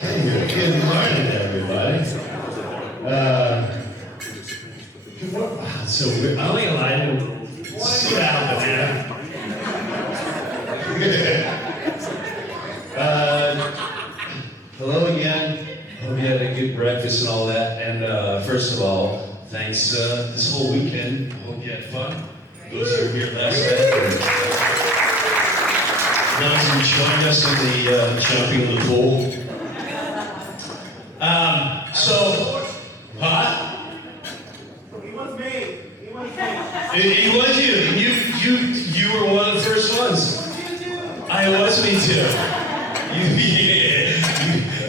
Good morning, everybody. So we're only allowed to sit down, banana. Hello again. Hope you had a good breakfast and all that. And first of all, thanks this whole weekend. Hope you had fun. Those who were here last night. Those who joined us in the jumping in the pool. He was me. It was you. You were one of the first ones. I was me too.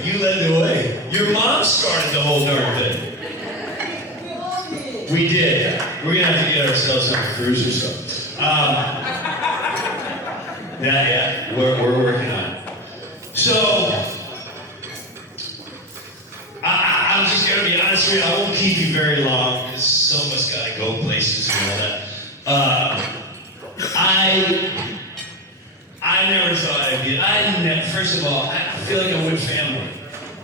You led the way. Your mom started the whole darn thing. We did. We're gonna have to get ourselves on a cruise or something. Yeah. We're working on it. So. I'm just going to be honest with you, I won't keep you very long because some of us got to go places and all that. I never thought I'd be, first of all, I feel like I'm with family.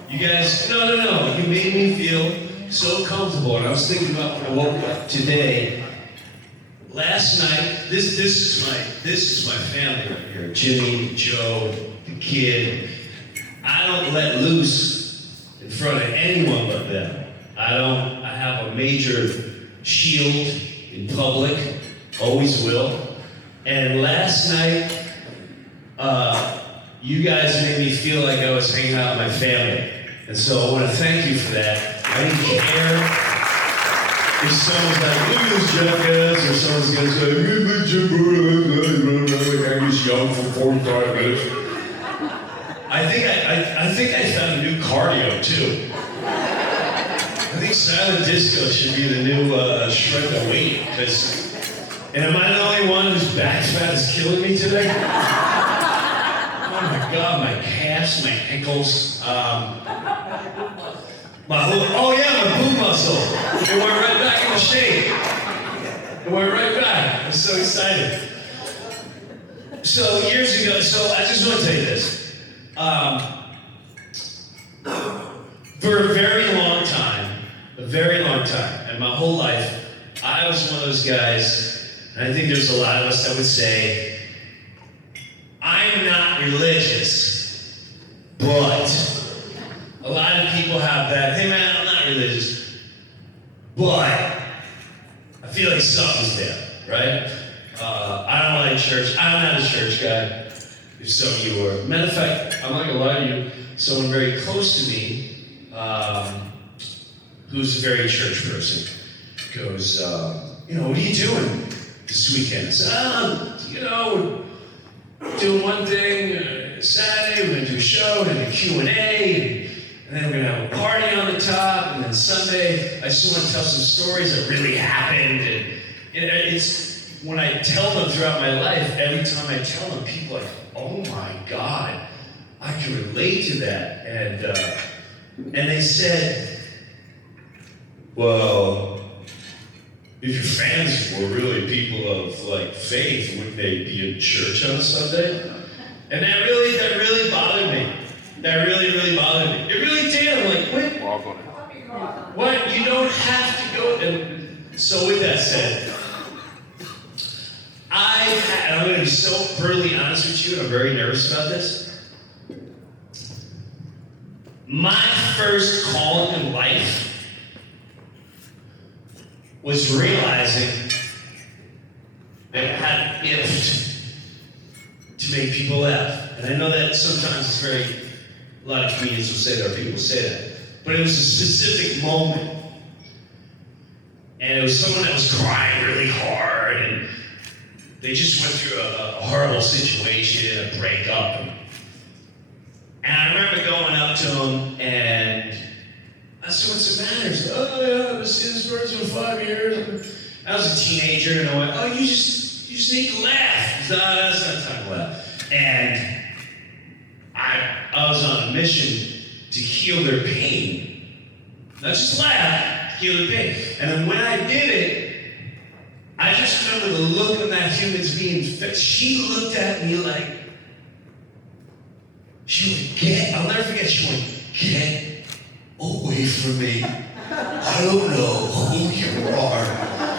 You guys, no, you made me feel so comfortable. And I was thinking about when I woke up today, last night, this is my family right here. Jimmy, Joe, the kid. I don't let loose in front of anyone but them. I have a major shield in public, always will. And last night, you guys made me feel like I was hanging out with my family. And so I want to thank you for that. I didn't care if someone's like, look at this jackass, or someone's going to say, you're the Jim, I was young for 45 minutes. I think I found a new cardio too. I think silent disco should be the new shred of weight. And am I the only one whose back fat is killing me today? Oh my God, my calves, my ankles, my boob muscle. It went right back in the shape. It went right back. I'm so excited. So years ago, I just want to tell you this. For a very long time, and my whole life, I was one of those guys, and I think there's a lot of us that would say, I'm not religious, but a lot of people have that, hey man, I'm not religious, but I feel like something's there, right? I don't like church, I'm not a church guy. If some of you are. Matter of fact, I'm not going to lie to you, someone very close to me, who's a very church person, goes, what are you doing this weekend? I said, we're doing one thing, Saturday, we're going to do a show, we're going to do Q&A, and then we're going to have a party on the top, and then Sunday, I just want to tell some stories that really happened, and it's, when I tell them throughout my life, every time I tell them, people are like, oh my God, I can relate to that. And they said, well, if your fans were really people of like faith, wouldn't they be in church on a Sunday? And that really bothered me. That really bothered me. It really did. I'm like, wait, what? You don't have to go. And so with that said, I'm going to be so brutally honest with you, and I'm very nervous about this. My first calling in life was realizing that I had a gift to make people laugh. And I know that sometimes a lot of comedians will say that, or people say that. But it was a specific moment. And it was someone that was crying really hard, and they just went through a horrible situation, a breakup. And I remember going up to him, and I said, what's the matter? He said, oh yeah, I've been seeing this person for 5 years. I was a teenager, and I went, oh, you just need to laugh. He said, no, that's not time to laugh. And I was on a mission to heal their pain. Not just laugh, heal their pain. And then when I did it, I just remember the look on that human's being's face. She looked at me like, she went, I'll never forget, she went, get away from me. I don't know who you are,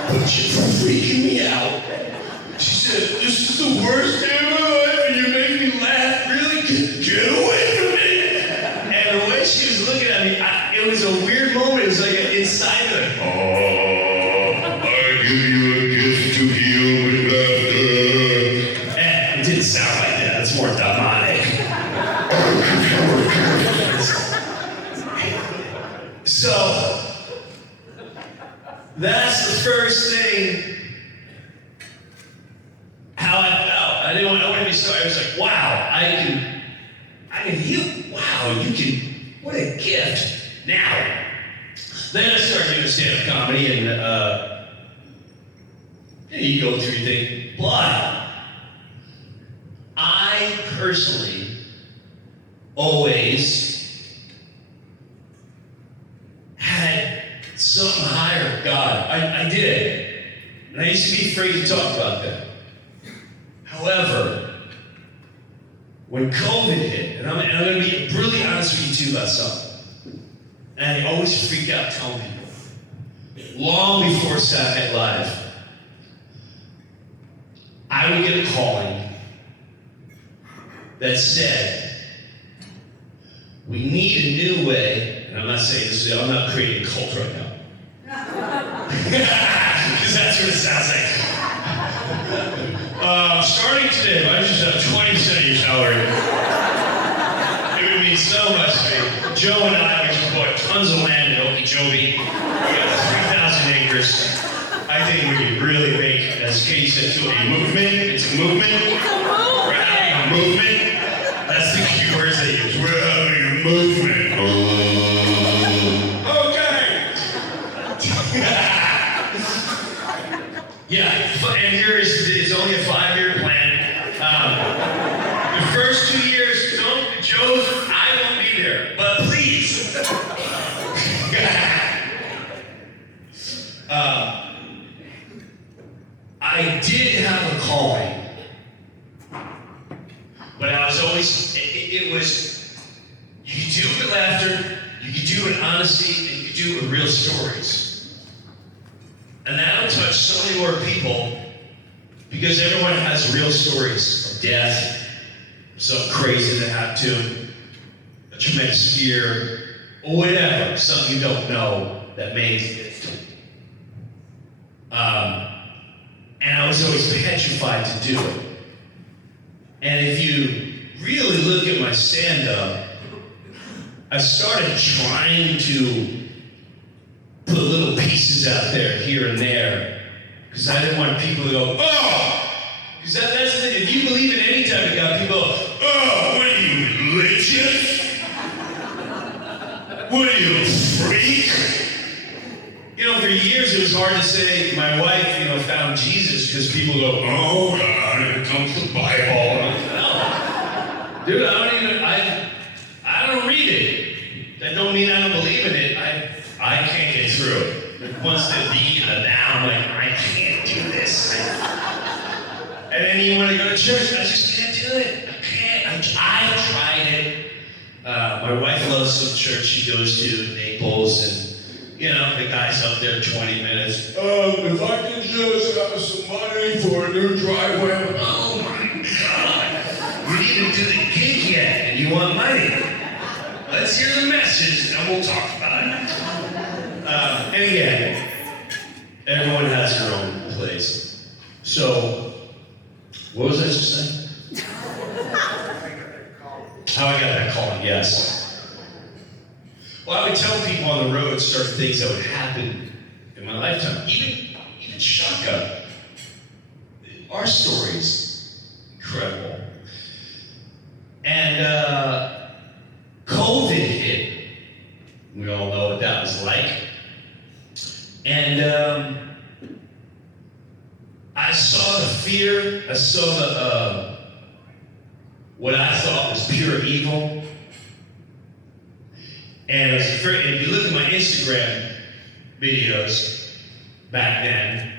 but you're freaking me out. She said, this is the worst day of my life, and you make me laugh. Really? Get away from me. And the way she was looking at me, it was a weird moment. It was like inside of it. Oh, I give you a gift to heal with laughter. And it didn't sound like that. It's more demonic. So, that's the first thing, how I felt. I didn't want to be sorry. I was like, wow, I can heal. Wow, you can, what a gift. Now, then I started doing stand-up comedy, and you go through your thing. But I personally always had something higher, God. I did. And I used to be afraid to talk about that. However, when COVID hit, and I'm going to be brutally honest with you too about something, and I always freak out telling people, long before Saturday Night Live, I would get a calling that said, we need a new way, and I'm not saying this, I'm not creating a cult right now. Because that's what it sounds like. Starting today, if I just have 20% of your salary, it would mean so much to me. Joe and I, we just bought tons of land in Okeechobee. We got 3,000 acres. I think we could really make, as Katie said, to a movement. It's a movement. We're having a movement. That's the key words they use. We're having a movement. Okay. Yeah, and it's only a 5-year plan. The first 2 years, Joe's, I won't be there, but please. I did have a calling, but I was always, it was, you could do it with laughter, you could do it with honesty, and you could do it with real stories. And that would touch so many more people, because everyone has real stories of death, something crazy that happened to them, a tremendous fear, or whatever, something you don't know that may exist. And I was always petrified to do it. And if you really look at my stand-up, I started trying to put little pieces out there here and there, because I didn't want people to go, oh! Because that's the thing. If you believe in any type of God, people go, oh, what are you, religious? What are you, a freak? You know, for years it was hard to say my wife, found Jesus, because people go, oh, God, here comes the Bible. No. Dude, I don't read it. That don't mean I don't believe in it. I can't get through it. Once the V and the thou, I'm like, I can't do this. And then you want to go to church, I just can't do it. I can't. I've tried it. My wife loves some church she goes to in Naples, and the guy's up there 20 minutes. If I can just have some money for a new driveway. Oh my God. We didn't do the gig yet, and you want money. Let's hear the message, and we'll talk about it. And again, everyone has their own place. So, what was I just saying? How I got that calling, yes. Well, I would tell people on the road certain things that would happen in my lifetime. Even Shaka. Our story's incredible. And COVID hit. We all know what that was like. And I saw the fear. I saw the what I thought was pure evil. And I was afraid, if you look at my Instagram videos back then,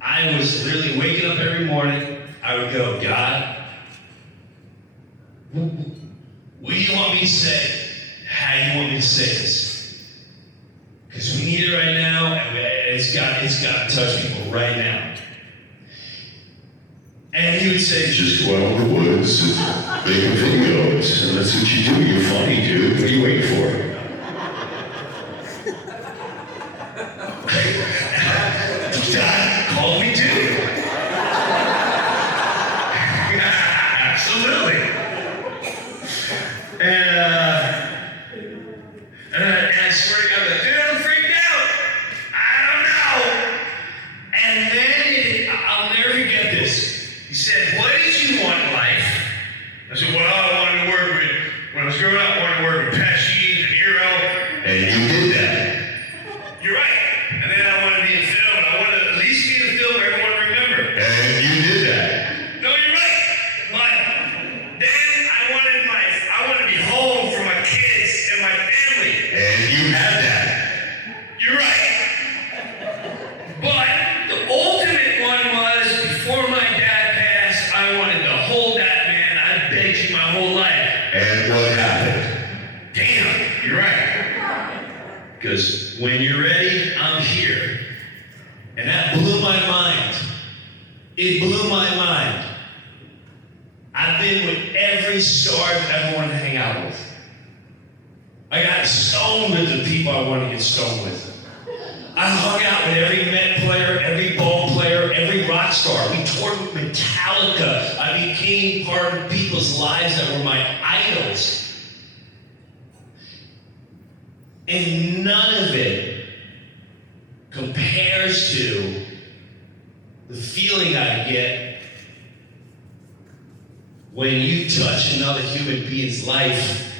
I was literally waking up every morning. I would go, God, what do you want me to say? how you want me to say this. Because we need it right now, and it's got to touch people right now. And he would say, Just go out in the woods and make videos. And that's what you do. You're funny, dude. What are you waiting for? Dad called me dude. Absolutely. And I swear to God, dude, I'm freaked out. I don't know. And then I'll never forget this. He said, what did you want in life? I said, well, I wanted to work with, when I was growing up, I wanted to work with Pesci, De Niro. And you did that. You're right. And then I wanted to be in film, and I wanted to at least be in a film where everyone would remember. And you did that. No, you're right. But then I wanted to be home for my kids and my family. And you had that. You're right. But the ultimate one was before my dad passed, I wanted to hold that man. I begged you my whole life. And what happened? Damn, you're right. Because when you're ready, I'm here. And that blew my mind. It blew my mind. I've been with every star I've ever wanted to hang out with. I got stoned with the people I wanted to get stoned with. I hung out with every Met player, every ball player, every rock star. We toured with Metallica. I became part of people's lives that were my idols. And none of it compares to the feeling I get when you touch another human being's life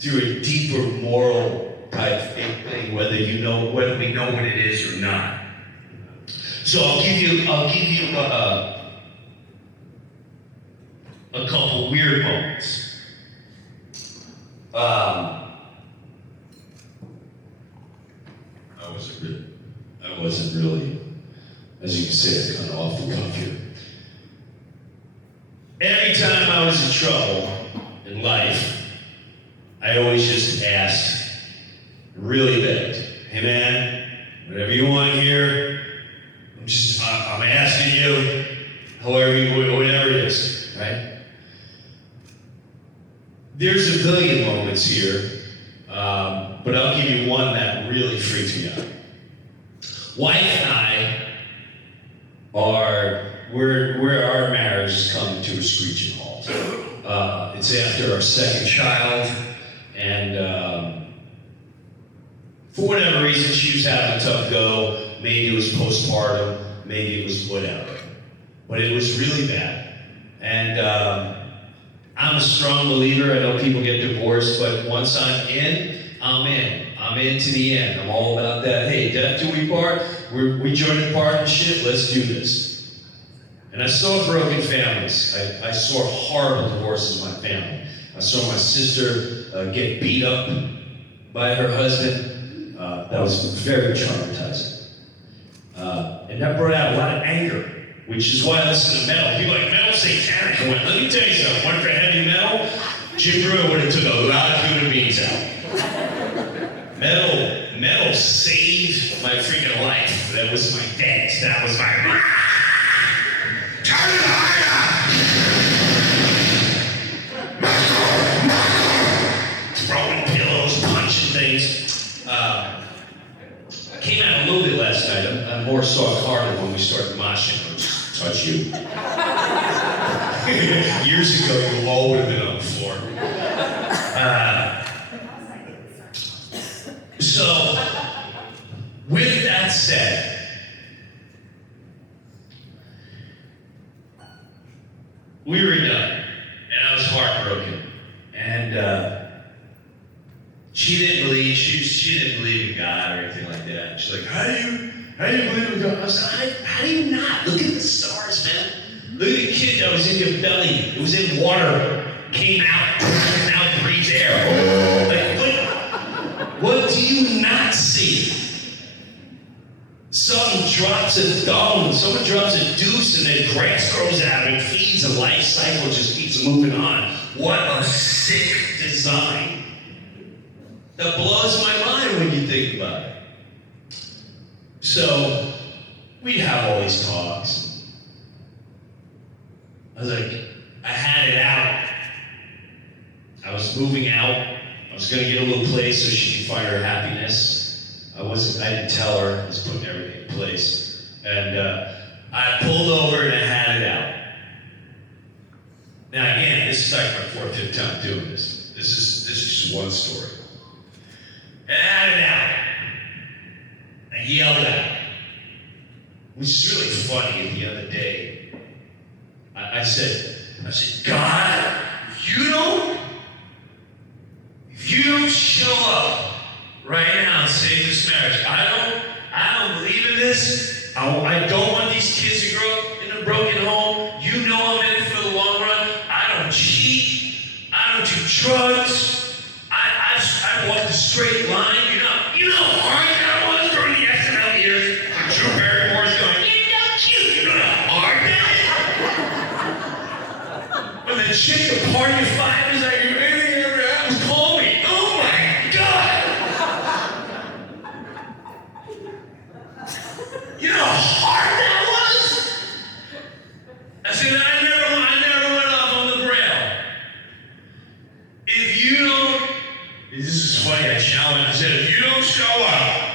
through a deeper moral type thing, whether we know what it is or not. So I'll give you a couple weird moments. I wasn't really, as you can say, kind of off the cuff here. Every time I was in trouble in life, I always just asked, really begged, hey man, whatever you want here, I'm asking you, whatever it is, right? There's a billion moments here, but I'll give you one that really freaks me out. Wife and I where our marriage is coming to a screeching halt. It's after our second child, and for whatever reason, she was having a tough go. Maybe it was postpartum, maybe it was whatever. But it was really bad. And I'm a strong believer. I know people get divorced, but once I'm in, I'm in. I'm in to the end. I'm all about that. Hey, death till we part. We joined a partnership. Let's do this. And I saw broken families. I saw horrible divorces in my family. I saw my sister get beat up by her husband. That was very traumatizing. And that brought out a lot of anger, which is why I listen to metal. People are like, metal satanic. I went, let me tell you something. One for heavy metal, Jim Breu would have took a lot of human beings out. Metal saved my freaking life. That was my dance. That was my turn it higher! Throwing pillows, punching things. Came out a little bit last night. I'm more soft-hearted when we started moshing. I'll just touch you. Years ago, you all would have been on the floor. So, with that said, we were done, and I was heartbroken. And she didn't believe in God or anything like that. She's like, how do you believe in God? I was like, how do you not? Look at the stars, man. Look at the kid that was in your belly. It was in water, came out, and now breathes air. Like, what do you not see? Someone drops a dome, someone drops a deuce, and then grass grows out and feeds. A life cycle just keeps moving on. What a sick design. That blows my mind when you think about it. So, we'd have all these talks. I was like, I had it out. I was moving out. I was gonna get a little place so she could find her happiness. I didn't tell her. I was putting everything in place. And I pulled over and I had it out. Now again, this is like my fourth, fifth time doing this. This is just one story. And I had it out. I yelled at her. Which is really funny at the end of the day. I said, God, if you don't show up right now and save this marriage, I don't believe in this. I don't want these kids to grow up in a broken home. You know I'm in it for the long run. I don't cheat. I don't do drugs. I walk the straight line. You know how hard that was during the SNL years when Drew Barrymore's going, you're not cute. You know how hard that is? When the chick at Party 5 is like, anything ever happens, call me. Oh my God! You know how hard that was? I said, I never went off on the Breu. If you don't, this is funny, I challenged, I said, if you don't show up,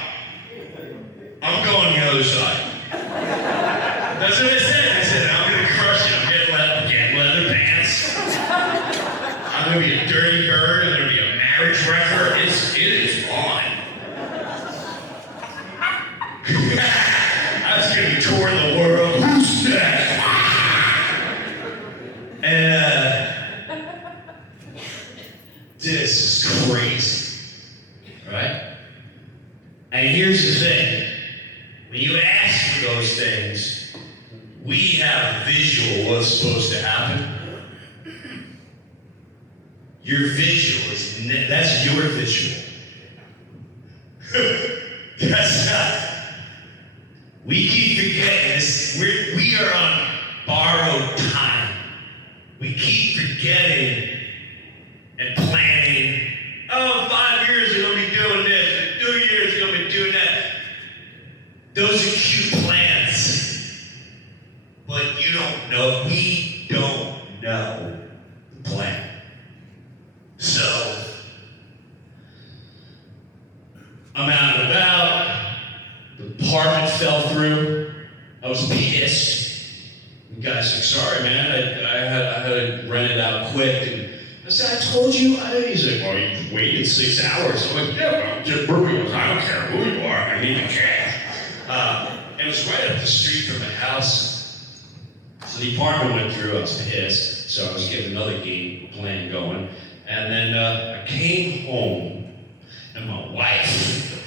I'm going the other side. That's what I said. I said, I'm going to crush it. I'm getting leather pants. I'm going to be a dirty bird. I'm going to be a marriage wrecker. It is on. I was going to tour the world. Who's next? And this is crazy. Right? And here's the thing. When you ask for those things, we have a visual of what's supposed to happen. Your visual that's your visual. That's not. We keep forgetting this. We are on borrowed time. We keep forgetting and planning. Oh, 5 years we're going to be doing this. In 2 years we're going to be doing that. Those are cute plans. But you don't know. We don't know the plan. So, I'm out and about. The apartment fell through. I was pissed. The guy's like, sorry, man. I had to rent it out quick. And I said, I told you. He's like, well, you waited 6 hours. I'm like, yeah, well, just Breu. I don't care who you are. I need the cash. It was right up the street from my house. So the apartment went through. I was pissed. So I was getting another game plan going. And then I came home, and my wife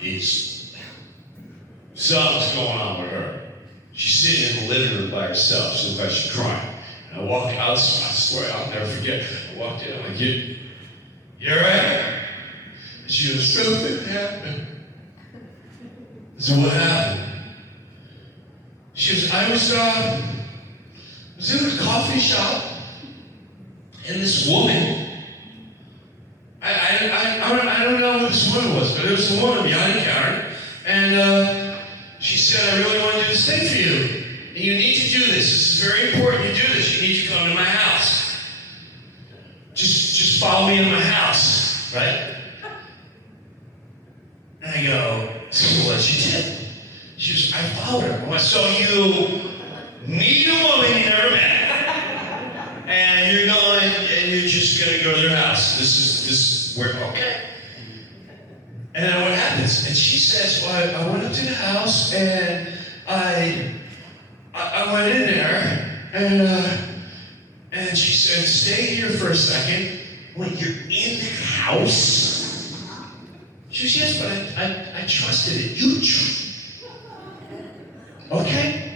is, something's going on with her. She's sitting in the living room by herself. She looks like she's crying. And I walk out, I swear, I'll never forget. I walked in, I'm like, you all right? And she goes, something happened. So what happened? She goes, I was in the coffee shop, and this woman, I don't know who this woman was, but it was the woman behind the counter, and she said, I really want to do this thing for you, and you need to do this. This is very important. You do this. You need to come to my house. Just follow me to my house, right? And I go, so what she did? She was, I followed her. I went, so you need a woman you never met. And you're going, and you're just going to go to their house. This is where, okay. And then what happens? And she says, well, I went up to the house, and I went in there, and she said, stay here for a second. Wait, you're in the house? She goes, yes, but I trusted it. Okay.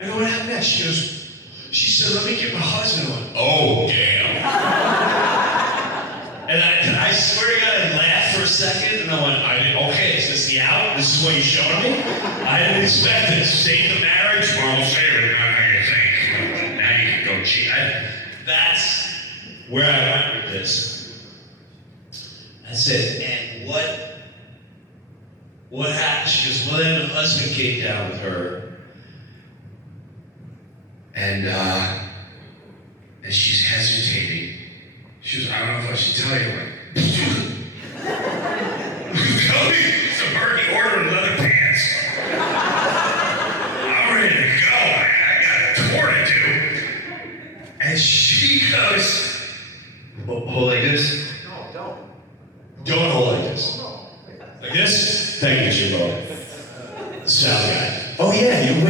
And what happened next? She said, let me get my husband. I went, oh, damn. And I swear to God, I laughed for a second, and I went, okay, is this the out? This is what you're showing me? I didn't expect it. Save the marriage? Well, save it. How do you think? Now you can go cheat. That's where I went with this. I said, and what happened? She goes, well, then the husband came down with her. And she's hesitating. She goes, I don't know if I should tell you. Tell me it's a already ordering leather pants. I'm ready to go. I got a tour to do. And she goes, hold like this? No, don't. Don't hold like this. No. Like this? Thank you, Jimbo. Sound guy. Oh yeah, you're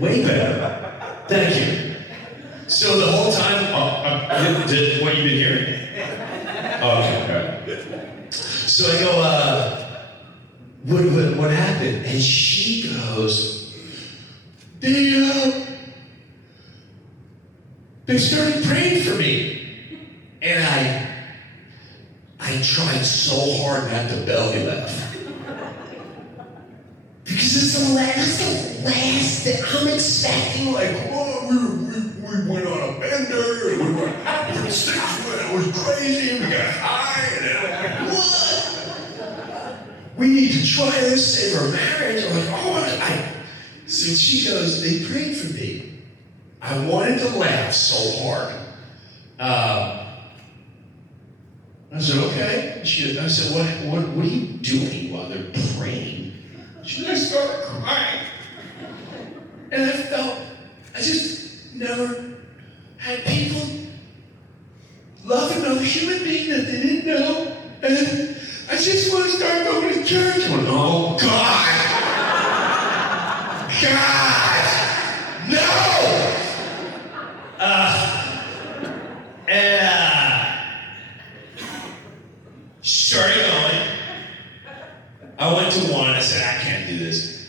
way better. Thank you. So the whole time, what you've been hearing? Okay, all right. So I go, what happened? And she goes, they started praying for me. And I tried so hard not to belly laugh. Because it's the last that I'm expecting, like, oh, we went on a bender, and we went 6 foot, it was crazy, and we got high, and then I'm like, what? We need to try this, save our marriage. I'm like, oh, so she goes, they prayed for me. I wanted to laugh so hard. I said, okay. I said, what are you doing while they're praying? She started crying. And I just never had people love another human being that they didn't know. And I just want to start going to church. I went, oh, God! God! No! Started going. I went to one. I said, I can't do this.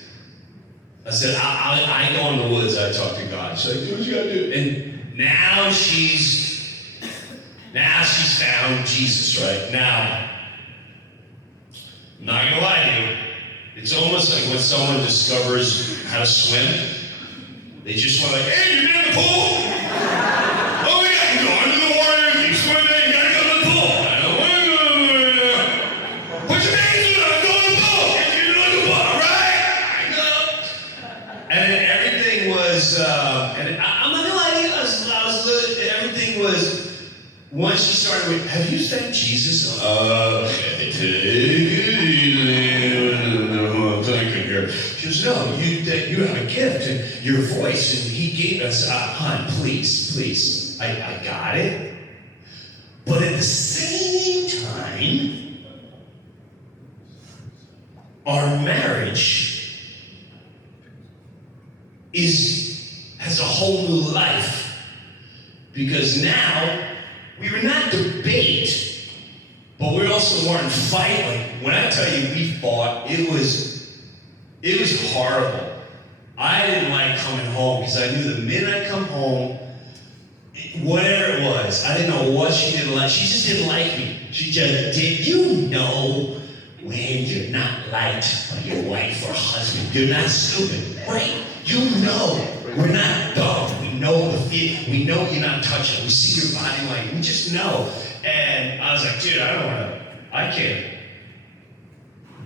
I said, I go in the woods. I talk to God. She's like, do what you gotta do. And now she's found Jesus, right? Now, I'm not gonna lie to you. It's almost like when someone discovers how to swim. They just want like, hey, you been in the pool? Oh yeah, you go under the water, you swim in, you gotta go to the pool. I know, put your hands in it, I'm going to the pool. And you go to the pool, all right? I go. And then everything was, and I'm not gonna lie to you, everything was, once she started with, have you thanked Jesus? Thank you here. She goes, no, you have a gift and your voice, and he gave us, hon, please, I got it. But at the same time, our marriage has a whole new life. Because now, we were not debate, but we also weren't fight. Like, when I tell you we fought, it was horrible. I didn't like coming home because I knew the minute I come home, whatever it was, I didn't know what she didn't like. She just didn't like me. She just did. You know when you're not liked by your wife or husband. You're not stupid, right? You know. We're not dumb. We know the feel. We know you're not touching. We see your body language. We just know. And I was like, dude, I can't.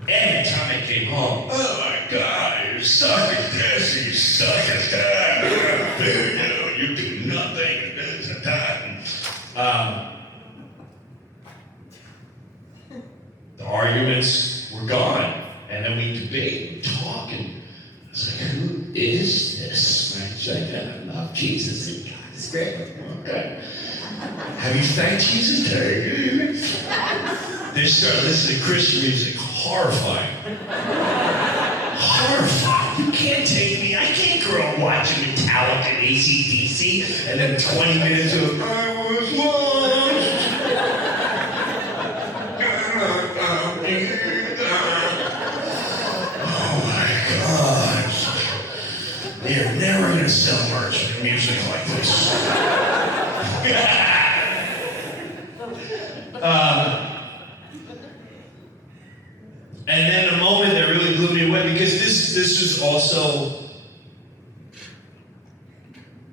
Every time I came home, oh my God, you suck at this, and you suck at that. You do nothing, and this and that. The arguments were gone. And then we debate, we talk, and I was like, who is this? Right? She's like, I love Jesus, and God is great. Okay. Have you thanked Jesus? They started listening to Christian music. Horrifying. Horrifying. You can't take me. I can't grow up watching Metallica and AC/DC and then 20 minutes of I was lost. Oh my God. They're never going to sell merch with music like this. And then a moment that really blew me away, because this was also,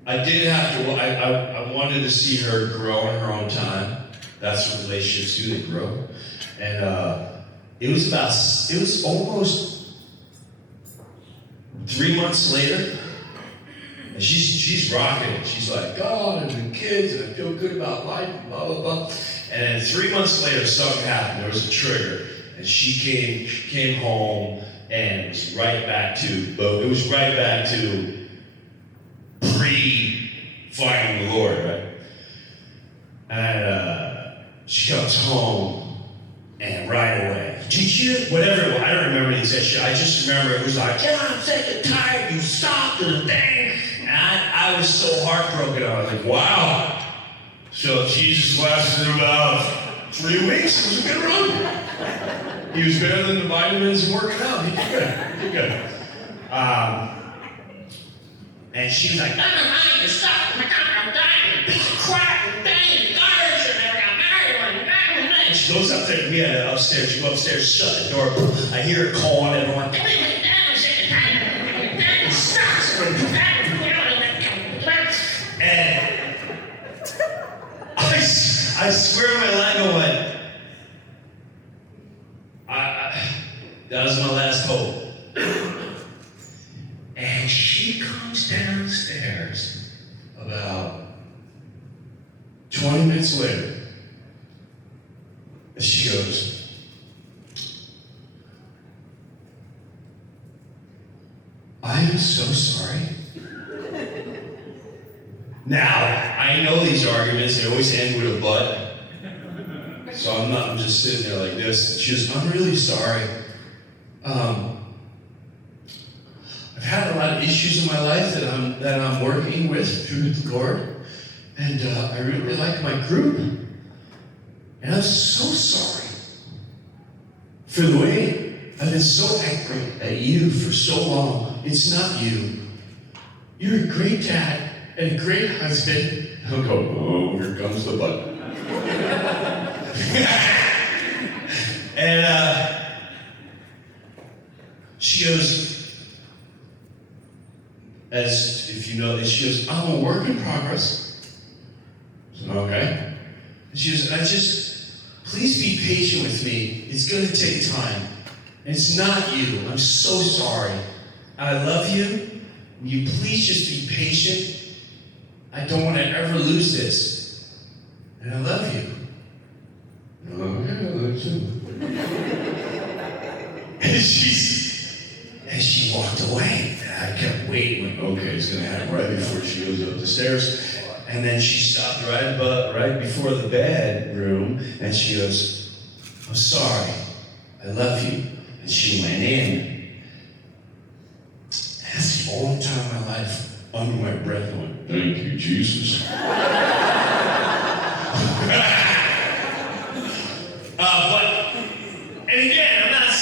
I did have to, I wanted to see her grow in her own time. That's what relationships do, they grow. And it was almost 3 months later, and she's rocking it. She's like, God, and the kids, and I feel good about life, and blah, blah, blah. And then 3 months later, something happened. There was a trigger. And she came home, and it was right back to pre-finding the Lord, right? And she comes home, and right away, did you, whatever it was, I don't remember the exact shit. I just remember it was like, yeah, I'm sick and tired, you stopped and the thing. And I was so heartbroken. I was like, wow. So Jesus lasted about 3 weeks. It was a good run. He was better than the vitamins and working out. He did good. And she was like, you stop. Oh my God, I'm dying. Piece of crap and dang, garbage. I never got married. And she goes up there. We had an upstairs. She goes upstairs, shut the door. I hear her calling everyone. And I swear my life away. That was my last hope. And she comes downstairs about 20 minutes later. And she goes, I am so sorry. Now, I know these arguments, they always end with a but. So I'm just sitting there like this. She goes, I'm really sorry. I've had a lot of issues in my life that I'm working with through the Lord. And I really like my group. And I'm so sorry for the way I've been so angry at you for so long. It's not you. You're a great dad and a great husband. I'll go, oh, here comes the button. And she goes, as if you know this, she goes, I'm a work in progress. I said, okay. And she goes, please be patient with me. It's going to take time. And it's not you. I'm so sorry. I love you. Will you please just be patient? I don't want to ever lose this. And I love you. And I'm like, yeah, I love you. And she walked away. And I kept waiting, like, okay, it's going to happen right before she goes up the stairs. And then she stopped right before the bedroom, and she goes, I'm sorry, I love you. And she went in. That's the only time in my life, under my breath, I went, thank you, Jesus. And again, I'm not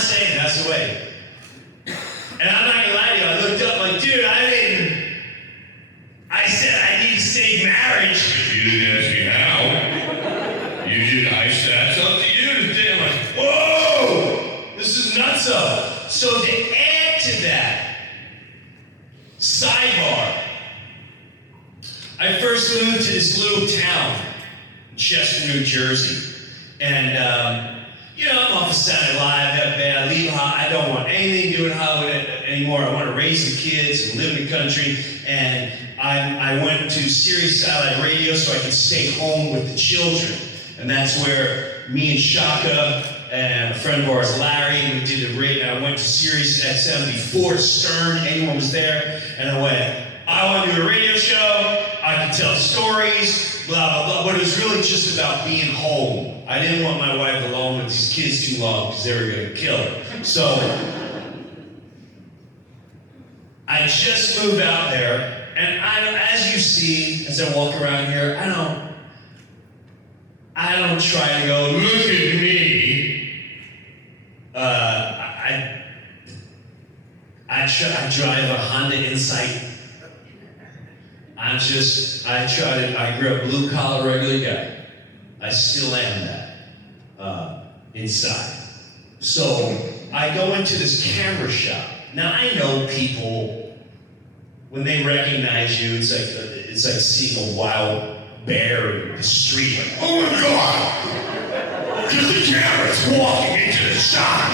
saying that's the way. And I'm not gonna lie to you, I looked up like, dude, I said I need to save marriage. If you didn't ask me how, that's up to you to say, I'm like, whoa, this is nuts up. So to add to that, sidebar, I first moved to this little town, Chester, New Jersey. And, I'm off the Saturday Live, I leave, I don't want anything to do with Hollywood anymore. I want to raise the kids and live in the country. And I went to Sirius Satellite Radio so I could stay home with the children. And that's where me and Shaka and a friend of ours, Larry, we did the radio. I went to Sirius XM before Stern, anyone was there. And I went, I want to do a radio show. I can tell stories, blah, blah, blah. But it was really just about being home. I didn't want my wife alone with these kids too long because they were going to kill her. So I just moved out there, and as you see, as I walk around here, I don't try to go, look at me. I drive a Honda Insight. I grew up blue collar regular guy. I still am that, inside. So I go into this camera shop. Now I know people, when they recognize you, it's like seeing a wild bear in the street, like, oh my God! Because the camera's walking into the shot.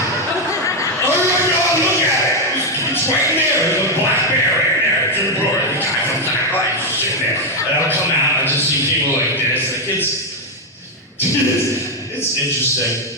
Oh my God, look at it. It's right in there. There's a black bear in there. Jim Breuer, the guy from Black Light, sitting there. And I'll come out and just see people like this. Like It's interesting.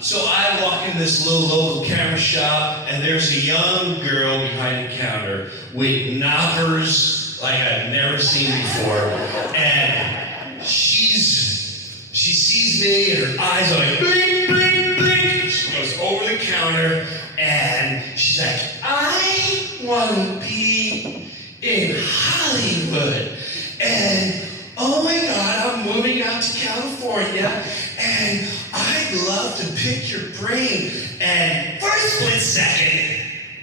So I walk in this little local camera shop, and there's a young girl behind the counter with knockers like I've never seen before, and she sees me, and her eyes are like blink, blink, blink. She goes over the counter, and she's like, I want to be in Hollywood, and oh my God, I'm moving out to California, and I'd love to pick your brain. And for a split second,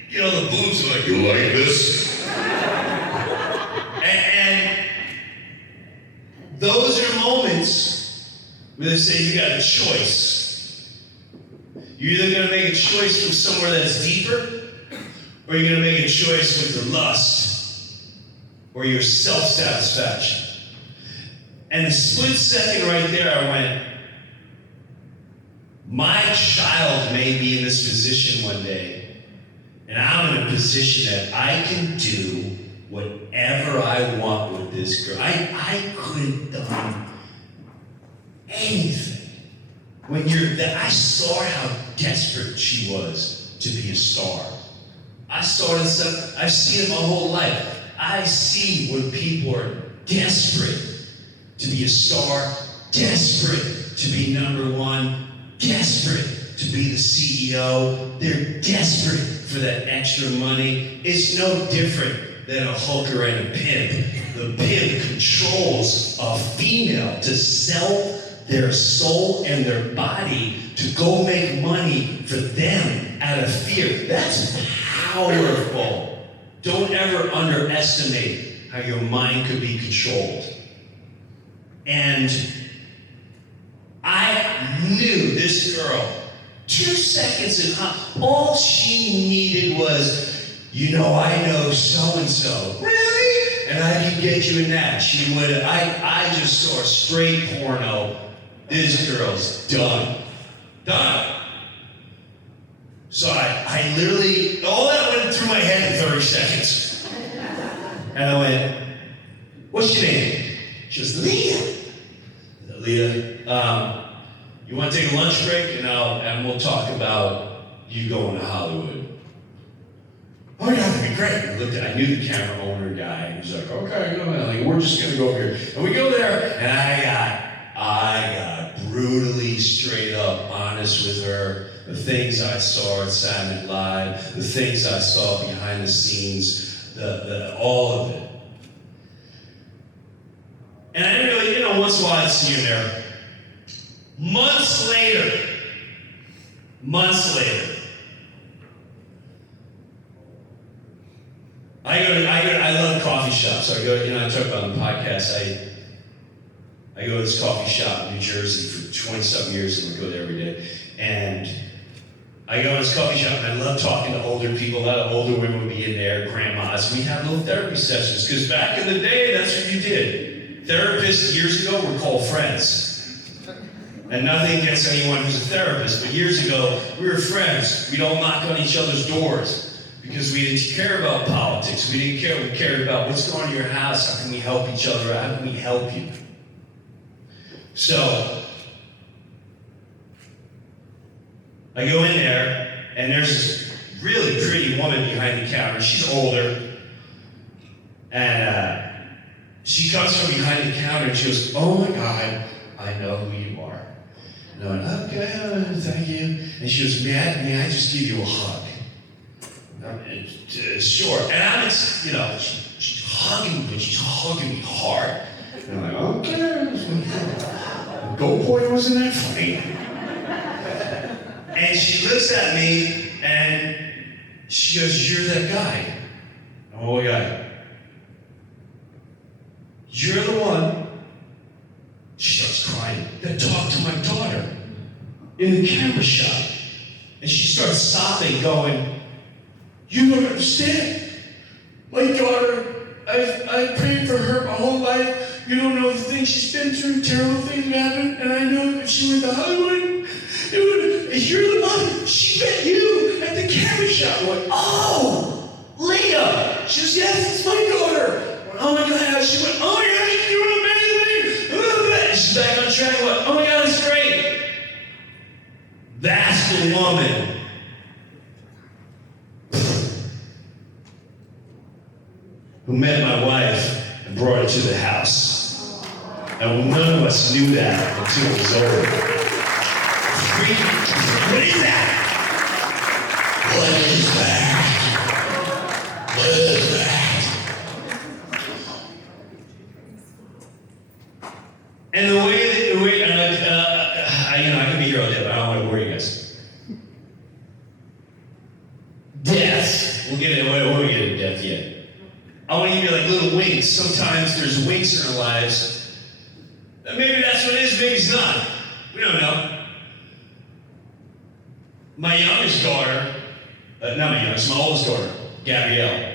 you know, the boobs are like, you like this? and those are moments where they say you got a choice. You're either going to make a choice from somewhere that's deeper, or you're going to make a choice with the lust or your self-satisfaction. And a split second right there, I went, my child may be in this position one day, and I'm in a position that I can do whatever I want with this girl. I could have done anything. When I saw how desperate she was to be a star. I've seen it my whole life. I see when people are desperate to be a star, desperate to be number one, desperate to be the CEO. They're desperate for that extra money. It's no different than a hooker and a pimp. The pimp controls a female to sell their soul and their body to go make money for them out of fear. That's powerful. Don't ever underestimate how your mind could be controlled. And I knew this girl, 2 seconds in, all she needed was, you know, I know so-and-so. Really? And I can get you in that. She would, I just saw a straight porno. This girl's done. Done. So I literally, all that went through my head in 30 seconds. And I went, what's your name? She goes, Leah. Leah, you want to take a lunch break? And we'll talk about you going to Hollywood. Oh yeah, that'd be great. I knew the camera owner guy. And he's like, okay, we're just gonna go over here. And we go there, and I got brutally straight up honest with her. The things I saw at Saturday Night Live, the things I saw behind the scenes, all of it. And I didn't really, once in a while I'd see her there. Months later, I love coffee shops. So I go, I talk about on the podcast, I go to this coffee shop in New Jersey for 20-something years, and we go there every day. And I go to this coffee shop, and I love talking to older people. A lot of older women would be in there, grandmas. We have little therapy sessions, because back in the day, that's what you did. Therapists years ago were called friends. And nothing against anyone who's a therapist, but years ago, we were friends. We don't knock on each other's doors because we didn't care about politics. We cared about what's going on in your house. How can we help each other out? How can we help you? So, I go in there, and there's this really pretty woman behind the counter. She's older, and she comes from behind the counter, and she goes, oh my God, I know who you are. And I went, okay, thank you. And she goes, may I just give you a hug? Sure. And I'm, she's hugging me, but she's hugging me hard. And I'm like, okay. Go boy, wasn't that funny? And she looks at me, and she goes, you're that guy. Oh, what guy? You're the one. She starts crying. That talked to my daughter in the camera shop. And she starts sobbing, going, you don't understand. My daughter I've prayed for her my whole life. You don't know the things she's been through, terrible things happen, and I know if she went to Hollywood, you're the one. She met you at the camera shop. I went, oh, Leah. She goes, yes, it's my daughter. I went, oh my God. She went, oh my God, she's doing amazing. She's back on track. I went, oh my God, it's great. That's the woman who met my wife and brought her to the house. And none of us knew that until it was over. What is that? What is that? What is that? And the way I can be here all day, but I don't want to worry you guys. Death. We'll get into death yet. I want to give you like little winks. Sometimes there's winks in our lives. Maybe that's what it is, maybe it's not. We don't know. My youngest daughter, not my youngest, my oldest daughter, Gabrielle,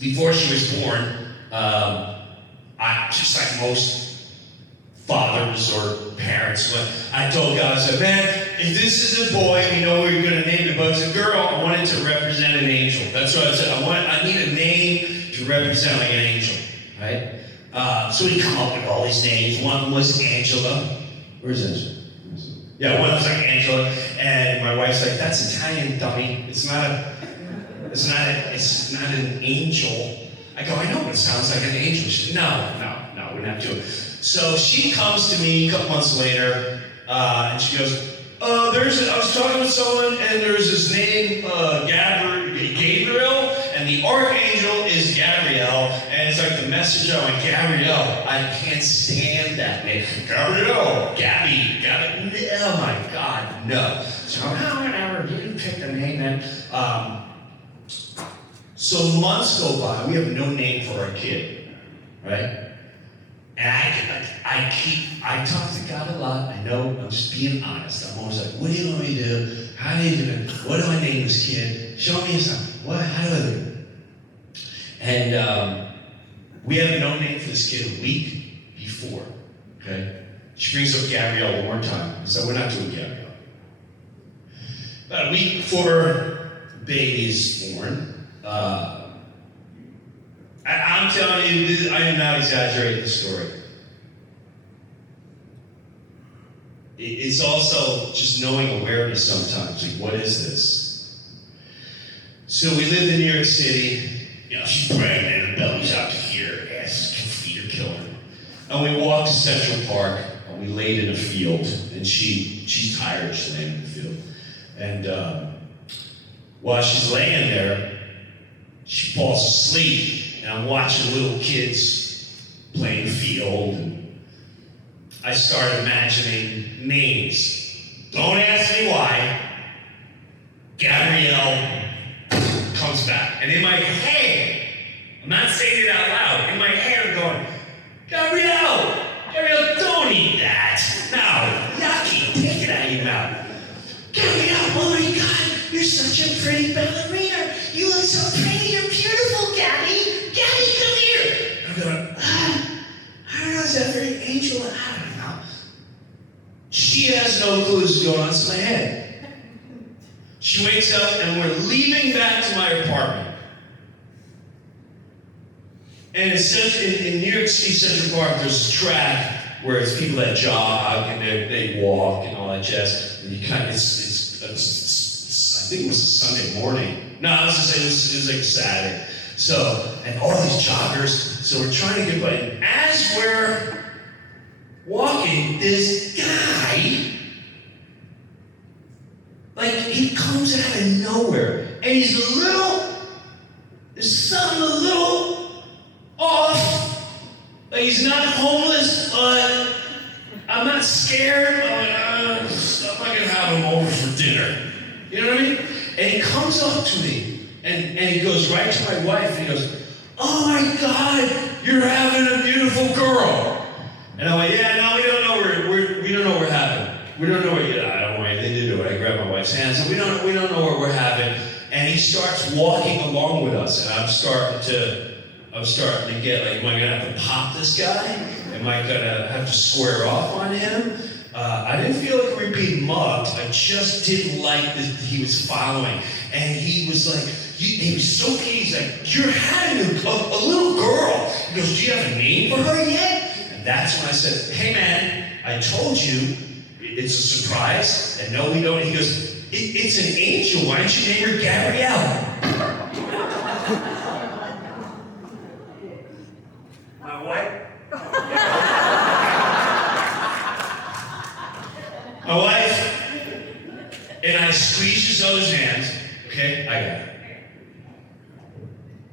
before she was born, I just like most fathers or parents, I told God, I said, man, if this is a boy, we know we're going to name it, but if it's a girl, I want it to represent an angel. That's what I said. I need a name to represent like an angel, right? So we come up with all these names. One was Angela. Where's Angela? Yeah, one was like Angela, and my wife's like, "That's Italian, dummy. It's not an angel." I go, "I know, but it sounds like an angel." She said, "No, we're not doing it." So she comes to me a couple months later, and she goes, I was talking with someone, and there's this name, Gabriel, and the archangel is Gabrielle, and it's like the message of Gabrielle. I can't stand that name. Gabrielle, Gabby. Oh my God, no. So whatever, you didn't pick the name then. So months go by, we have no name for our kid, right? And I talk to God a lot. I know, I'm just being honest. I'm always like, what do you want me to do? How do you do it? What do I name this kid? Show me something. What? How do I do it? And we have no name for this kid a week before, okay? She brings up Gabrielle one more time. So we're not doing Gabrielle. About a week before baby's born, I'm telling you, I am not exaggerating the story. It's also just knowing awareness sometimes. Like, what is this? So we lived in New York City. You know, she's pregnant, her belly's out to here, ass feet are killing her. And we walked to Central Park, and we laid in a field, and she's tired, she's laying in the field. And while she's laying there, she falls asleep. And I'm watching little kids playing the field, and I started imagining names. Don't ask me why. Gabrielle comes back. And in my head, I'm not saying it out loud, in my head I'm going, Gabrielle, don't eat that. No, yucky, take it out of your mouth. Gabrielle, oh my God, you're such a pretty ballerina. You look so pretty, you're beautiful, Gabby. Gabby, come here. I'm going, I don't know, is that very angel? I don't know. She has no clue what's going on in my head. She wakes up and we're leaving back to my apartment. And in New York City Central Park, there's a track where it's people that jog and they walk and all that jazz. And you kind of, I think it was a Sunday morning. No, I was just saying it was like Saturday. So, and all these joggers, so we're trying to get by. And as we're walking, this guy, like, he comes out of nowhere. And he's there's something a little off. Like, he's not homeless, but I'm not scared. I'm not going to have him over for dinner. You know what I mean? And he comes up to me. And he goes right to my wife, and he goes, oh my God, you're having a beautiful girl. And I'm like, yeah, no, we don't know we're having. We don't know what I don't want anything to do with it. I grab my wife's hand, so we don't know what we're having. And he starts walking along with us, and I'm starting I'm starting to get like, am I gonna have to pop this guy? Am I gonna have to square off on him? I didn't feel like we were being mugged. I just didn't like that he was following. And he was like, he was so keen. He's like, you're having a little girl. He goes, do you have a name for her yet? And that's when I said, hey man, I told you it's a surprise. And no, we don't. He goes, it's an angel. Why don't you name her Gabrielle? My wife? My wife, and I squeezed his other's hand. Okay, I got it.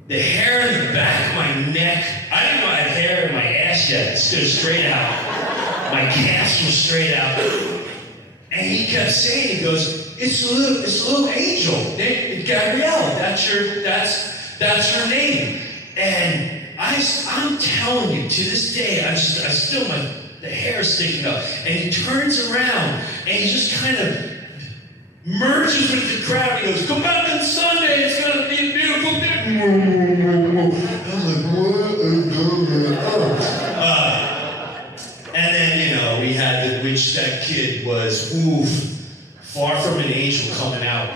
The hair in the back of my neck, I didn't know I had hair in my ass yet. It stood straight out. My calves were straight out. And he kept saying, he goes, it's a little angel named Gabrielle. That's her name. And I'm telling you, to this day, I still the hair sticking up. And he turns around and he just kind of merges with the crowd. He goes, come back on Sunday, it's gonna be a beautiful day. I was like, what? And then, we had which that kid was, far from an angel coming out.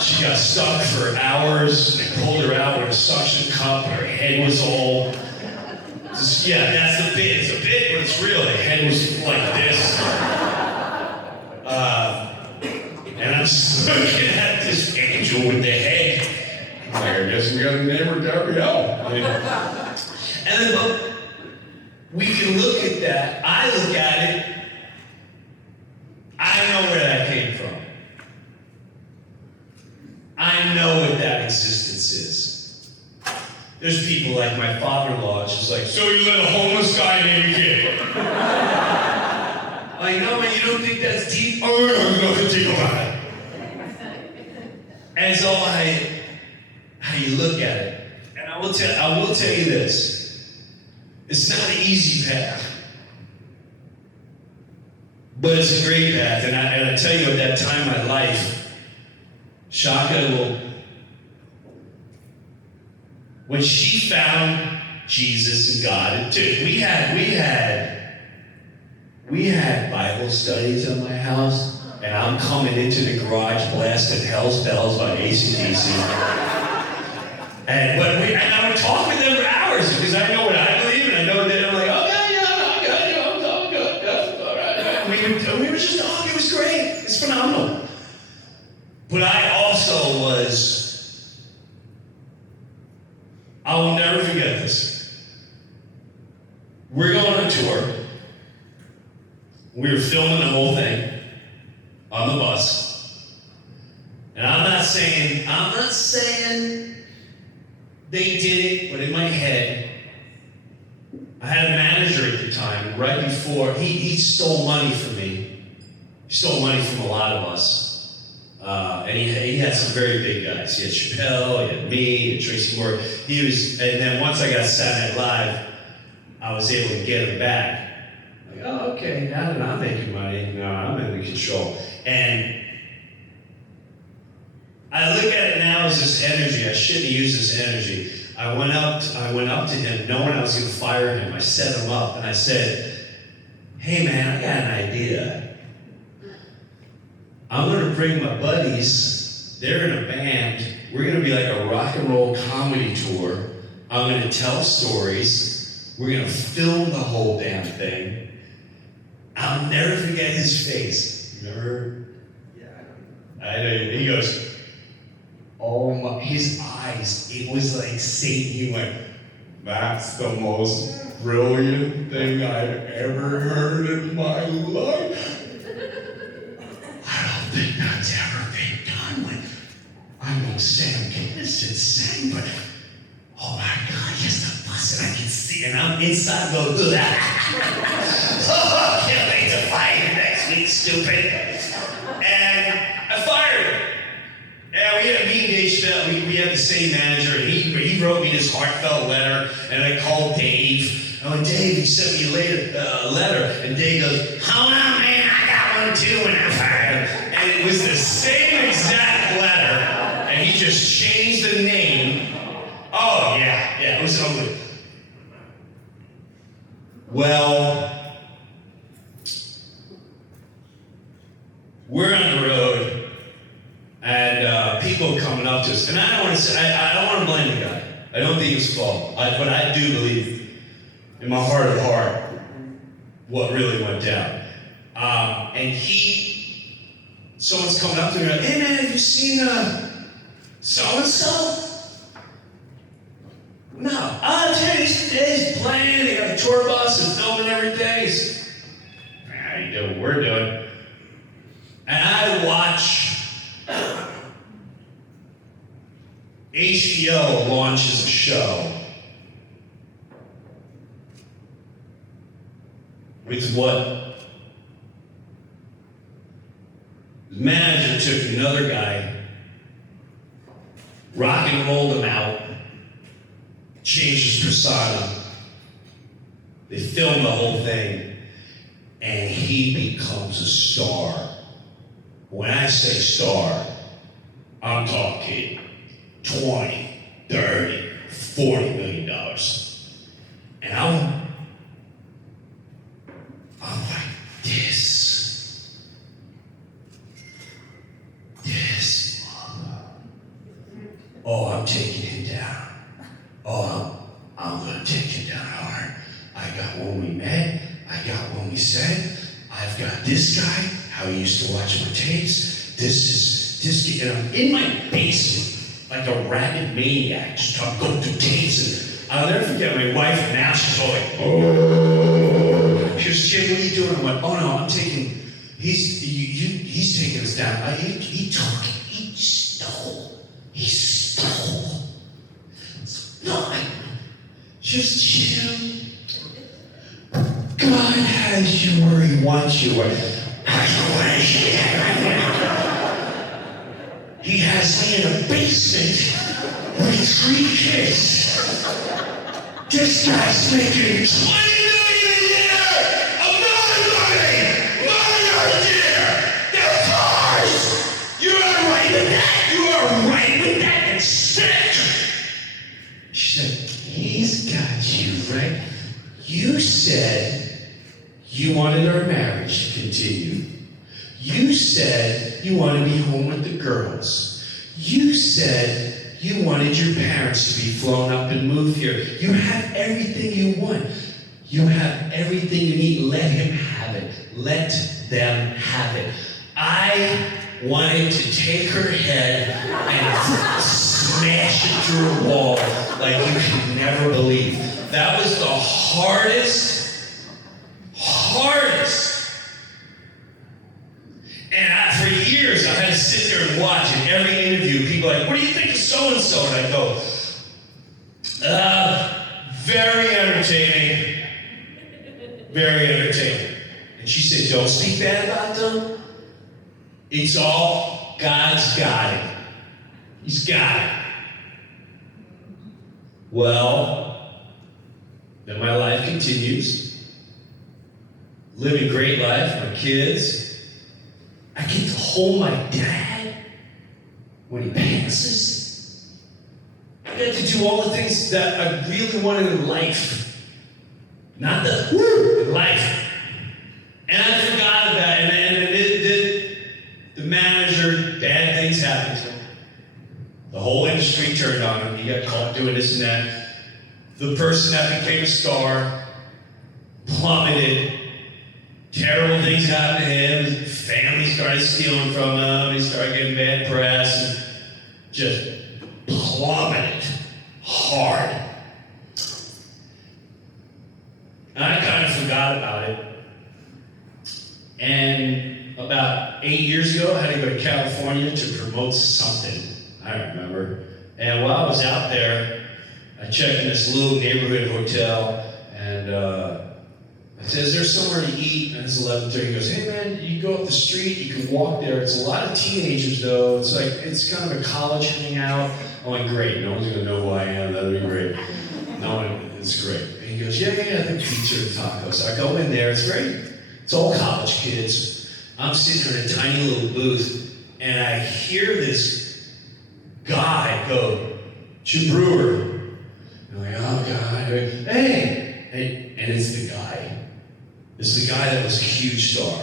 She got stuck for hours. They pulled her out with a suction cup. Her head was all... that's the bit. It's a bit, but it's real. The head was like this. And I'm just looking at this angel with the head. I'm like, I guess we got to name her Gabrielle. And then we can look at that. I look at it. I know where that came from. I know what that existence is. There's people like my father-in-law, just like, so you let a homeless guy name your kid? I know, man, you don't think that's deep? Oh, no, nothing deep about it. And it's all how you look at it. And I will tell you this. It's not an easy path. But it's a great path. And I tell you, at that time in my life, Shaka when she found Jesus and God, we had Bible studies at my house, and I'm coming into the garage blasting Hell's Bells by AC/DC. And I would talk with them for hours because I know what I believe, and I know that I'm like, I'm good, all right. We were just talking. It was great. It's phenomenal. But I also I will never forget this. We're going on tour. We were filming the whole thing on the bus. And I'm not saying they did it, but in my head, I had a manager at the time, and right before, he stole money from me. He stole money from a lot of us. And he had some very big guys. He had Chappelle, he had me, he had Tracy Moore. And then once I got Saturday Night Live, I was able to get him back. Like, oh, okay, now that I'm making money, now I'm in control. And I look at it now as this energy. I shouldn't use this energy. I went up to him, knowing I was going to fire him. I set him up, and I said, hey man, I got an idea. I'm going to bring my buddies. They're in a band. We're going to be like a rock and roll comedy tour. I'm going to tell stories. We're going to film the whole damn thing. I'll never forget his face. Remember? Yeah, I know. He goes, oh my, his eyes, it was like Satan. He went, that's the most brilliant thing I've ever heard in my life. I don't think that's ever been done. Sam Kinison sang, but oh my God, just a bus, and I can see, and I'm inside going, oh, can't wait to fight you next week, stupid. And I fired him. And we had a meeting day spell. We had the same manager, and he wrote me this heartfelt letter, and I called Dave. I went, Dave, he sent me a letter, and Dave goes, hold on, man, I got one too, and I fired him. And it was the same exact letter, and he just changed the name. Oh, yeah, Well, we're on the road, and people are coming up to us, and I don't want to say, I don't want to blame the guy. I don't think it's fault, but I do believe, in my heart of heart, what really went down. And someone's coming up to me like, hey man, have you seen so-and-so? No. Today's playing, they got a tour bus and filming every day. How you doing? We're doing. And I watch HBO launches a show with what the manager took another guy, rock and rolled him out, changed his persona. They filmed the whole thing, and he becomes a star. When I say star, I'm talking 20, 30, $40 million. And I'm like, this. Oh, I'm taking him down. Oh, I'm gonna take him down hard. I got when we met, I got when we said, I've got this guy, how he used to watch my tapes. This kid, and I'm in my basement like a rabid maniac, just going through tapes. And I'll never forget my wife, and now she's all like, oh. She goes, Jim, what are you doing? I went, oh no, I'm taking, he's taking us down. He stole. No, just chill. God has you where he wants you. He has me in a basement with 3 kids. This guy's making $20 million a year of money a year. That's ours. You are right with that. You are right with that. And sick. She said, he's got you right. You said you wanted our marriage to continue. You said you wanted to be home with the girls. You said you wanted your parents to be flown up and move here. You have everything you want. You have everything you need. Let him have it. Let them have it. I wanted to take her head and smash it through a wall like you can never believe. That was the hardest. And for years, I had to sit there and watch. In every interview, people are like, what do you think of so-and-so? And I go, very entertaining. Very entertaining. And she said, don't speak bad about them. It's all God's got it. He's got it. Well, then my life continues. Living a great life, my kids. I get to hold my dad when he passes. I get to do all the things that I really wanted in life. Not the life. And I forgot about it. And the manager, bad things happened to him. The whole industry turned on him. He got caught doing this and that. The person that became a star plummeted. Terrible things happened to him. His family started stealing from him. He started getting bad press. And just plummeted hard. And I kind of forgot about it. And about 8 years ago, I had to go to California to promote something. I remember. And while I was out there, I checked in this little neighborhood hotel, and I said, is there somewhere to eat? And it's 11:30. He goes, hey man, you go up the street, you can walk there. It's a lot of teenagers though. It's kind of a college hangout. I went, great, no one's gonna know who I am, that'll be great. No one, it's great. And he goes, yeah, I think pizza and tacos. I go in there, it's all college kids. I'm sitting in a tiny little booth, and I hear this guy go, Breuer. I'm like, oh God, hey, And it's the guy. It's the guy that was a huge star.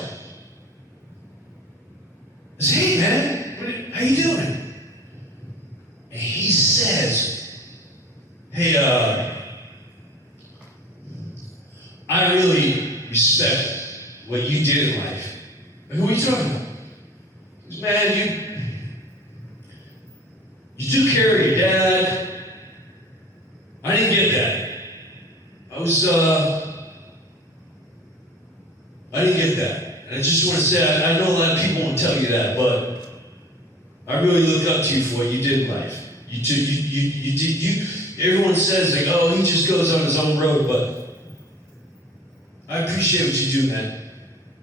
I said, hey man, how you doing? And he says, hey, I really respect what you did in life. Who are you talking about? He goes, man, you took care of your dad. I didn't get that. I didn't get that. And I just want to say, I know a lot of people won't tell you that, but I really look up to you for what you did in life. Everyone says, like, oh, he just goes on his own road, but I appreciate what you do, man.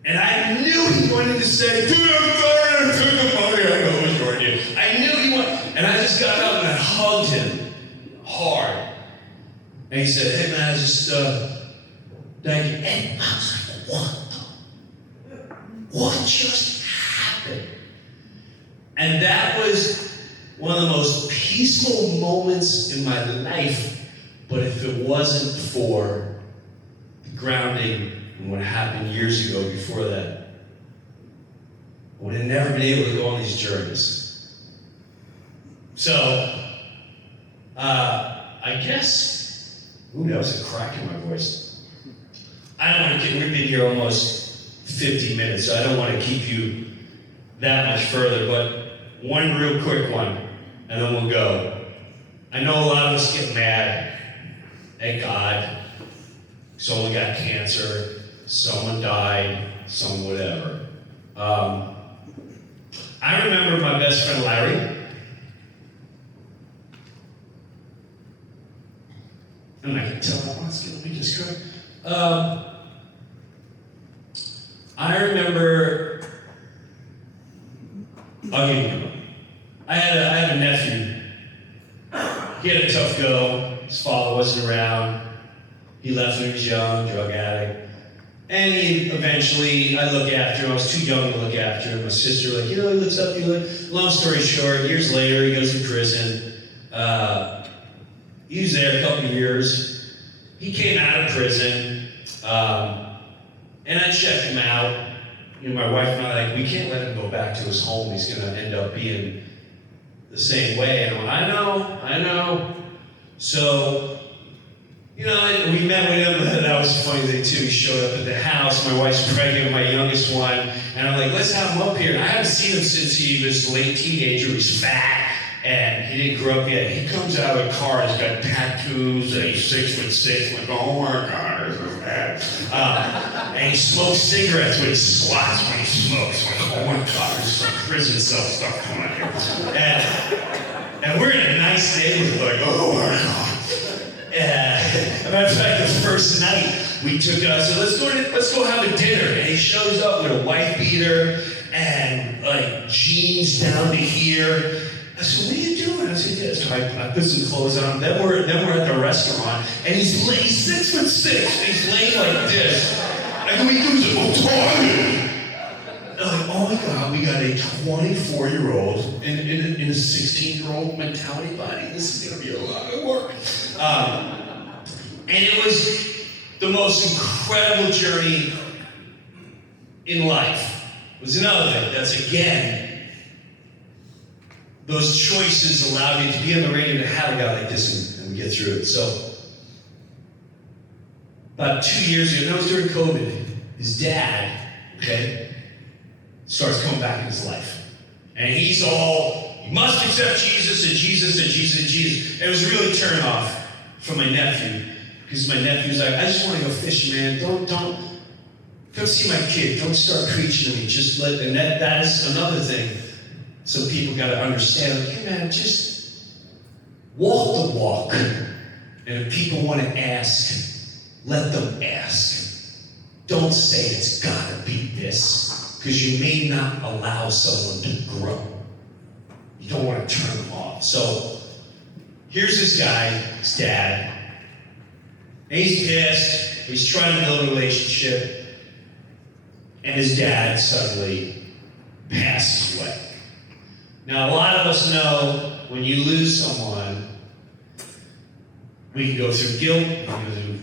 And I knew he wanted to say, dude, I'm sorry, I took the money, I know it was your idea. I knew he wanted, and I just got up and I hugged him hard. And he said, hey man, I just, thank you. And I was like, what just happened? And that was one of the most peaceful moments in my life. But if it wasn't for the grounding and what happened years ago before that, I would have never been able to go on these journeys. So, I guess, that was a crack in my voice. I don't want to we've been here almost 50 minutes, so I don't want to keep you that much further, but one real quick one, and then we'll go. I know a lot of us get mad at God. Someone got cancer, someone died, someone whatever. I remember my best friend Larry. And I can tell let me just cry. I remember, I'll give you one. I had a nephew. He had a tough go. His father wasn't around. He left when he was young, drug addict. And he eventually, I look after him. I was too young to look after him. My sister, he looks up to you. Long story short, years later, he goes to prison. He was there a couple of years. He came out of prison. And I checked him out. My wife and I we can't let him go back to his home. He's going to end up being the same way. And I know. So, we met with him. That was a funny thing, too. He showed up at the house. My wife's pregnant, my youngest one. And I'm like, let's have him up here. And I haven't seen him since he was a late teenager. He's fat. And he didn't grow up yet. He comes out of a car, he's got tattoos, and he's 6'6". I'm like, oh my God, this is bad. And he smokes cigarettes when he squats, when he smokes. I'm like, oh my God, there's some prison cell stuff coming out here. And we're in a nice neighborhood, like, oh my God. As a matter of fact, the first night we took said, let's go have a dinner. And he shows up with a wife beater and jeans down to here. I said, what are you doing? I said, yes. So I put some clothes on. Then we're at the restaurant, and he's 6'6", and he's laying like this. And we do is toilet. I'm like, oh my God, we got a 24-year-old in a 16-year-old mentality body. This is gonna be a lot of work. And it was the most incredible journey in life. It was another thing. That's again. Those choices allowed me to be on the radio to have a guy like this and get through it. So, about 2 years ago, that was during COVID, his dad, starts coming back in his life. And he's all, you must accept Jesus and Jesus and Jesus and Jesus. And it was really a turn off for my nephew. Because my nephew's like, I just want to go fishing, man. Don't come see my kid. Don't start preaching to me. Just and that is another thing. Some people got to understand, hey man, just walk the walk. And if people want to ask, let them ask. Don't say it's got to be this, because you may not allow someone to grow. You don't want to turn them off. So here's this guy, his dad, and he's pissed. He's trying to build a relationship, and his dad suddenly passes away. Now, a lot of us know when you lose someone, we can go through guilt, we can go through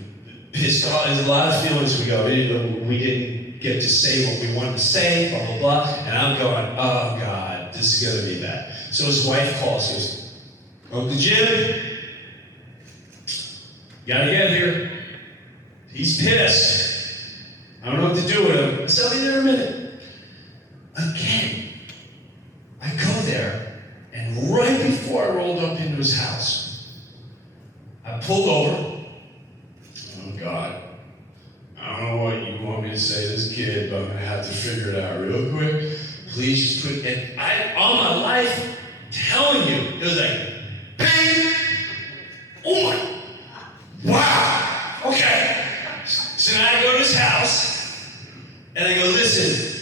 pissed off. There's a lot of feelings we go. We didn't get to say what we wanted to say, blah, blah, blah. And I'm going, oh, God, this is going to be bad. So his wife calls. He goes, Uncle Jim, you gotta get here. He's pissed. I don't know what to do with him. I said, I'll be there in a minute. Again, I go there, and right before I rolled up into his house, I pulled over. Oh, God. I don't know what you want me to say to this kid, but I'm going to have to figure it out real quick. Please just put it. All my life, telling you, it was like, bang! Oh my! Wow! Okay. So now I go to his house, and I go, listen,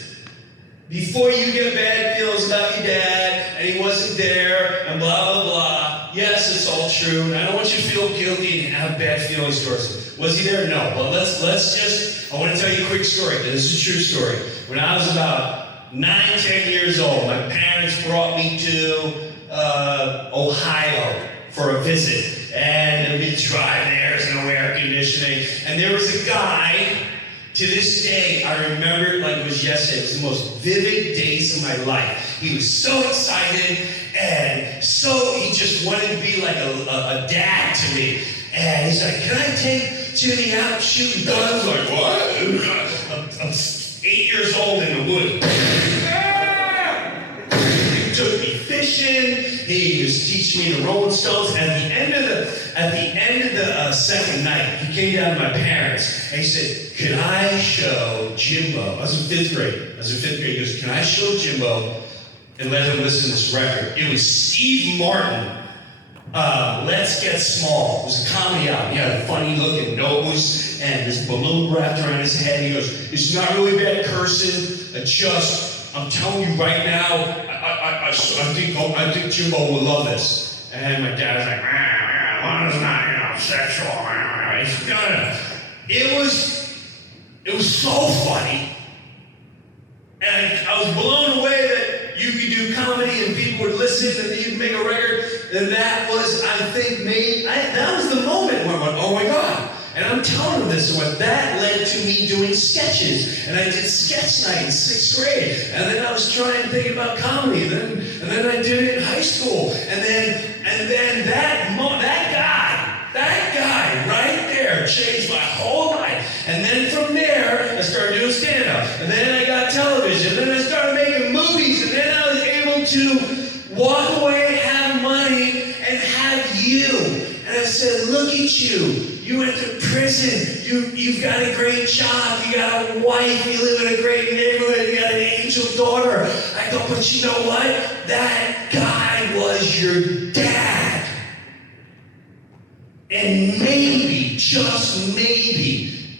before you get bad feelings about your dad, and he wasn't there, and blah, blah, blah, yes, it's all true, and I don't want you to feel guilty and have bad feelings towards him. Was he there? No. But let's just, I want to tell you a quick story. This is a true story. When I was about 9, 10 years old, my parents brought me to Ohio for a visit. And we'd drive there, there's no air conditioning. And there was a guy, to this day, I remember it like it was yesterday. It was the most vivid days of my life. He was so excited, and so he just wanted to be like a dad to me. And he's like, can I take Jimmy out shooting guns? Like, what? I'm 8 years old in the woods. He took me fishing. He was teaching me the Rolling Stones. And at the end of the second night, he came down to my parents and he said, can I show Jimbo? I was in fifth grade. He goes, can I show Jimbo and let him listen to this record? It was Steve Martin. Let's Get Small. It was a comedy album. He had a funny looking nose and this balloon wrapped around his head. He goes, it's not really bad cursing. I'm telling you right now, I think Jimbo will love this. And my dad was like, well, it's not, sexual. It was so funny. And I was blown away that you could do comedy and people would listen and you'd make a record. And that was, I think, that was the moment where I went, oh my God. And I'm telling him this, and that led to me doing sketches. And I did sketch night in 6th grade. And then I was trying to think about comedy. And then I did it in high school. And then that guy right there changed my whole life. And then from there, I started doing stand-up. And then I got television. And then I started making movies. And then I was able to walk away, have money, and have you. And I said, look at you. You went to prison. You've got a great job. You got a wife. You live in a great neighborhood. You got an angel daughter. I go, but you know what? That guy was your dad. And maybe, just maybe,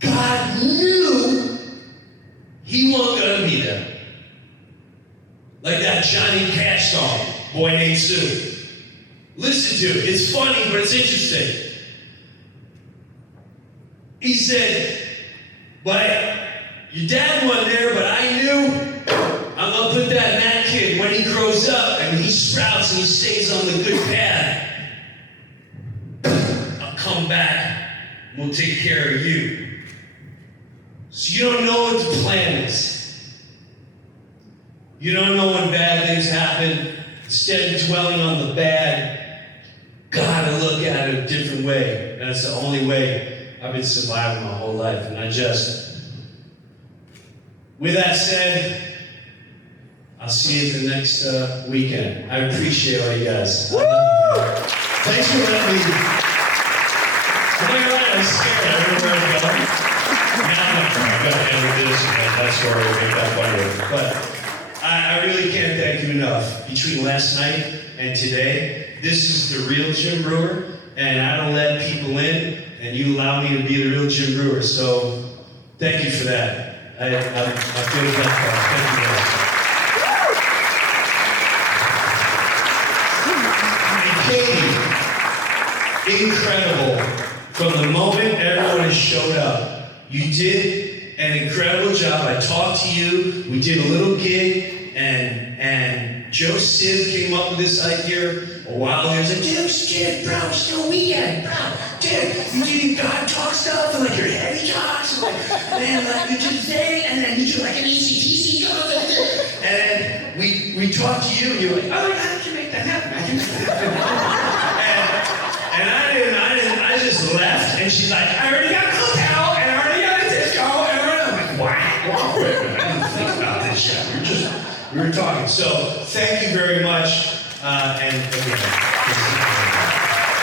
God knew he wasn't going to be there. Like that Johnny Cash song, Boy Named Sue. Listen to it. It's funny, but it's interesting. He said, but your dad wasn't there, but I knew I'm going to put that in that kid when he grows up and he sprouts and he stays on the good path. I'll come back and we'll take care of you. So you don't know what the plan is. You don't know when bad things happen. Instead of dwelling on the bad, gotta look at it a different way. And that's the only way I've been surviving my whole life. And with that said, I'll see you the next weekend. I appreciate all you guys. Woo! Thanks for letting me. I was scared. I didn't know where to go. I'm going to end this, and that story will make that funnier. But I really can't thank you enough. Between last night and today, this is the real Jim Breuer, and I don't let people in, and you allow me to be the real Jim Breuer. So thank you for that. I feel that. Thank you guys. And Katie, incredible. From the moment everyone has showed up, you did an incredible job. I talked to you. We did a little gig, and Joe Sid came up with this idea a a while. He was like, dude, bro, it's still a weekend, bro. Dude, you do God talk stuff, and like your heavy talks, and like you do the thing, and then you do like an ACTC talk, and then we talk to you, and you're like, oh, how did you make that happen? I can make that happen. and I just left, and she's like, I already got a hotel, and I already got a disco, and I'm like, what? Whoa, wait a minute, I didn't think about this yet. We were talking. So thank you very much, and again,